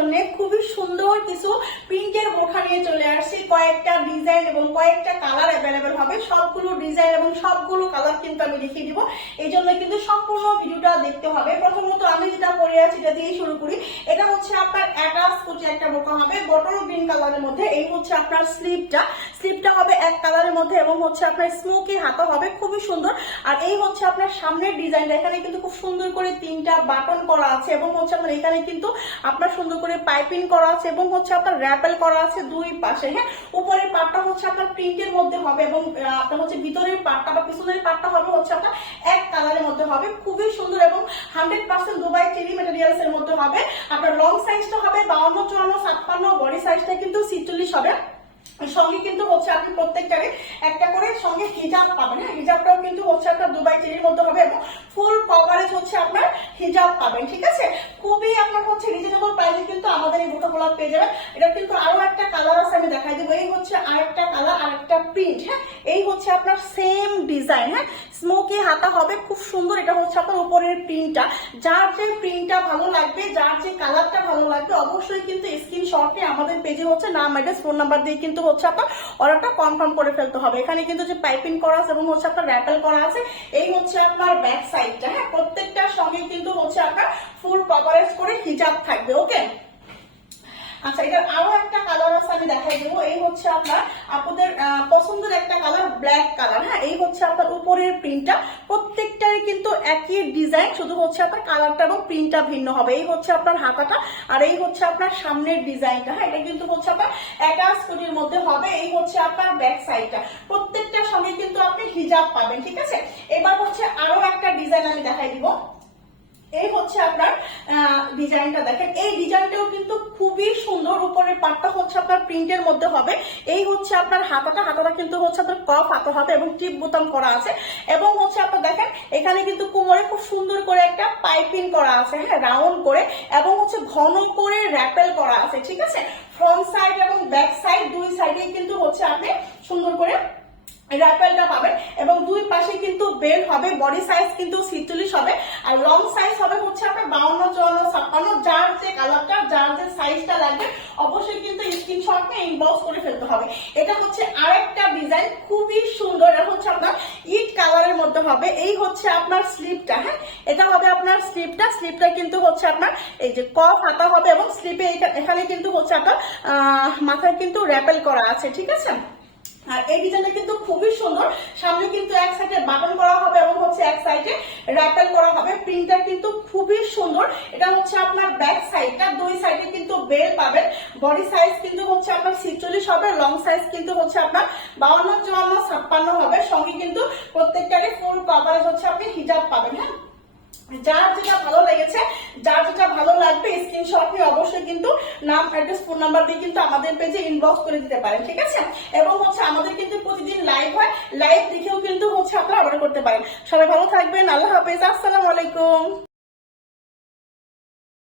জন্য খুবই সুন্দর কিছু প্রিন্টের বোরখা নিয়ে চলে আসছি। কয়েকটা ডিজাইন এবং কয়েকটা কালার অ্যাভেলেবেল হবে। সবগুলো ডিজাইন এবং সবগুলো কালার কিন্তু আমি দেখিয়ে দিব, এই জন্য কিন্তু সম্পূর্ণ ভিডিওটা দেখতে হবে। প্রথমত আমি যেটা পরে আছি এটা দিয়ে শুরু করি। এটা হচ্ছে আপনার অ্যাটাচ কুচি একটা বোরখা হবে বটল গ্রিন কালারের মধ্যে। এই হচ্ছে আপনার স্লিপটা হবে এক কালারের মধ্যে এবং হচ্ছে আপনার স্মোকি হাতা হবে, খুবই সুন্দর। আর এই হচ্ছে আপনার সামনের ডিজাইনটা, এখানে কিন্তু খুব সুন্দর করে তিনটা বাটন করা আছে এবং হচ্ছে আপনার এখানে কিন্তু আপনার সুন্দর করে পাইপিং করা আছে এবং হচ্ছে আপনার র্যাপেল করা আছে দুই পাশে। হ্যাঁ, উপরের পার্টটা হচ্ছে আপনার প্রিন্টের মধ্যে হবে এবং আপনার হচ্ছে ভিতরের পার্টটা বা পিছনের পার্টটা হবে হচ্ছে আপনার এক কালারের মধ্যে হবে, খুবই সুন্দর এবং 100% দুবাই চেরি ম্যাটেরিয়ালস এর মধ্যে হবে। আপনার লং সাইজটা হবে 52, 54, 56, বডি সাইজটা কিন্তু 46 হবে। সঙ্গে কিন্তু হচ্ছে আপনি প্রত্যেকটারে একটা করে সঙ্গে হিজাব পাবেন। হ্যাঁ, হিজাবটাও কিন্তু হচ্ছে আপনার দুবাই চেরির মধ্যে হবে এবং ফুল কভারেজ হচ্ছে আপনার হিজাব পাবেন। ঠিক আছে, খুবই আপনার হচ্ছে রিজনেবল প্রাইসে কিন্তু আমাদের এই বোরখাগুলো পেয়ে যাবেন। এটা কিন্তু আরো একটা কালার আছে, আমি দেখাই দেবো। এই হচ্ছে আরেকটা কালার, আরেকটা প্রিন্ট। হ্যাঁ, এই হচ্ছে আপনার সেম ডিজাইন। হ্যাঁ, স্মোকি হাতা হবে, খুব সুন্দর। এটা হচ্ছে আপনার উপরের প্রিন্টটা। যার যে প্রিন্টটা ভালো লাগবে, যার যে কালারটা ভালো লাগবে, অবশ্যই কিন্তু স্ক্রিনশট নিয়ে আমাদের পেজে হচ্ছে নাম, অ্যাড্রেস, ফোন নাম্বার দিয়ে কিন্তু হচ্ছে আপনার অর্ডারটা কনফার্ম করে ফেলতে হবে। এখানে কিন্তু যে পাইপিং করা আছে এবং হচ্ছে আপনার র্যাপেল করা আছে। এই হচ্ছে আপনার ব্যাক সাইডটা। হ্যাঁ, প্রত্যেকটার সঙ্গে কিন্তু হচ্ছে আপনার ফুল কভারেজ করে হিজাব থাকবে। ওকে, আচ্ছা, এটার আরো একটা কালার আছে, আমি দেখাই দেবো। এই হচ্ছে আপনার আপনাদের পছন্দের একটা কালার, ব্ল্যাক কালার। হ্যাঁ, এই হচ্ছে আপনার উপরের প্রিন্টটা। প্রত্যেকটারই কিন্তু একই ডিজাইন, শুধু হচ্ছে আপনার কালারটা এবং প্রিন্টটা ভিন্ন হবে। এই হচ্ছে আপনার হাতাটা আর এই হচ্ছে আপনার সামনের ডিজাইনটা। হ্যাঁ, এটা কিন্তু হচ্ছে আপনার অ্যাটাচ কুচির মধ্যে হবে। এই হচ্ছে আপনার ব্যাক সাইডটা। প্রত্যেকটার সঙ্গে কিন্তু আপনি হিজাব পাবেন। ঠিক আছে, এবার হচ্ছে আরো একটা ডিজাইন আমি দেখাই দিব। এই হচ্ছে আপনার ডিজাইনটা দেখেন, এই ডিজাইনটাও কিন্তু খুবই সুন্দর। উপরের পার্টটা হচ্ছে আপনার প্রিন্টের মধ্যে হবে। এই হচ্ছে আপনার হাতাটা কিন্তু হচ্ছে আপনার কফ হাতা হবে এবং টিপ বোতাম করা আছে এবং হচ্ছে আপনার দেখেন এখানে কিন্তু কোমরে খুব সুন্দর করে একটা পাইপিং করা আছে। হ্যাঁ, রাউন্ড করে এবং হচ্ছে ঘন করে র্যাপেল করা আছে। ঠিক আছে, ফ্রন্ট সাইড এবং ব্যাক সাইড দুই সাইডে কিন্তু হচ্ছে আপনি সুন্দর করে র্যাপেলটা পাবেন এবং দুই পাশে কিন্তু বেল্ট হবে। বডি সাইজ কিন্তু 46 হবে আর লং সাইজ হবে হচ্ছে আপনার 52, 54, 56। যার যে কালারটা, যার যে সাইজটা লাগবে অবশ্যই কিন্তু স্ক্রিনশট নিয়ে ইনবক্স করে ফেলতে হবে। এটা হচ্ছে আরেকটা ডিজাইন, খুবই সুন্দর। এটা হচ্ছে আপনার ইট কালারের মধ্যে হবে। এই হচ্ছে আপনার স্লিপটা। হ্যাঁ, এটা হবে আপনার স্লিপটা কিন্তু হচ্ছে আপনার এই যে কফ হাতা হবে এবং স্লিপে এখানে কিন্তু হচ্ছে আপনার মাথায় কিন্তু র্যাপেল করা আছে। ঠিক আছে, আর এই ডিজাইনটা কিন্তু খুবই সুন্দর। সামনে কিন্তু এক সাইডে বাটন করা হবে এবং হচ্ছে এক সাইডে র্যাপেল করা হবে। প্রিন্টটা কিন্তু খুবই সুন্দর। এটা হচ্ছে আপনার ব্যাক সাইডটা, দুই সাইডে কিন্তু বেল পাবেন। বডি সাইজ কিন্তু হচ্ছে আপনার 46 হবে। লং সাইজ কিন্তু হচ্ছে আপনার 52, 54, 56 হবে। সঙ্গে কিন্তু প্রত্যেকটারই ফুল কভারেজ হচ্ছে আপনি হিজাব পাবেন। হ্যাঁ, যার যেটা ভালো লেগেছে, যার যেটা ভালো লাগবে স্ক্রিনশট নিয়ে অবশ্যই কিন্তু নাম, অ্যাড্রেস, ফোন নাম্বার দিয়ে কিন্তু আমাদের পেজে ইনবক্স করে দিতে পারেন। ঠিক আছে, এবং হচ্ছে আমাদের কিন্তু প্রতিদিন লাইভ হয়, লাইভ দেখেও কিন্তু হচ্ছে আপনারা অর্ডার করতে পারেন। সবাই ভালো থাকবেন, আল্লাহ হাফেজ, আসসালামু আলাইকুম।